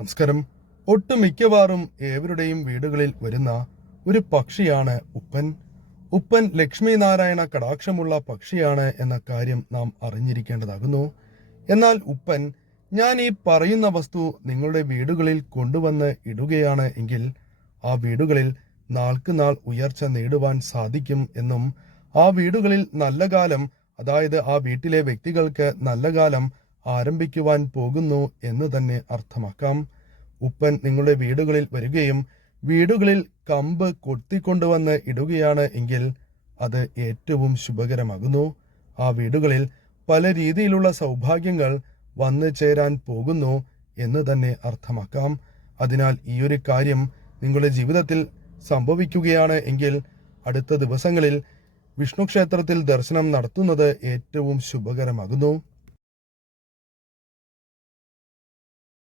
നമസ്കാരം. ഒട്ടുമിക്കവാറും ഏവരുടെയും വീടുകളിൽ വരുന്ന ഒരു പക്ഷിയാണ് ഉപ്പൻ. ഉപ്പൻ ലക്ഷ്മി നാരായണ കടാക്ഷമുള്ള പക്ഷിയാണ് എന്ന കാര്യം നാം അറിഞ്ഞിരിക്കേണ്ടതാകുന്നു. എന്നാൽ ഉപ്പൻ, ഞാൻ ഈ പറയുന്ന വസ്തു നിങ്ങളുടെ വീടുകളിൽ കൊണ്ടുവന്ന് ഇടുകയാണ് എങ്കിൽ ആ വീടുകളിൽ നാൾക്ക് നാൾ ഉയർച്ച നേടുവാൻ സാധിക്കും എന്നും ആ വീടുകളിൽ നല്ല കാലം, അതായത് ആ വീട്ടിലെ വ്യക്തികൾക്ക് നല്ല കാലം ആരംഭിക്കുവാൻ പോകുന്നു എന്ന് തന്നെ അർത്ഥമാക്കാം. ഉപ്പൻ നിങ്ങളുടെ വീടുകളിൽ വരികയും വീടുകളിൽ കമ്പ് കൊത്തിക്കൊണ്ടുവന്ന് ഇടുകയാണ് എങ്കിൽ അത് ഏറ്റവും ശുഭകരമാകുന്നു. ആ വീടുകളിൽ പല രീതിയിലുള്ള സൗഭാഗ്യങ്ങൾ വന്നു ചേരാൻ പോകുന്നു എന്ന് തന്നെ അർത്ഥമാക്കാം. അതിനാൽ ഈ ഒരു കാര്യം നിങ്ങളുടെ ജീവിതത്തിൽ സംഭവിക്കുകയാണ് എങ്കിൽ അടുത്ത ദിവസങ്ങളിൽ വിഷ്ണു ക്ഷേത്രത്തിൽ ദർശനം നടത്തുന്നത് ഏറ്റവും ശുഭകരമാകുന്നു.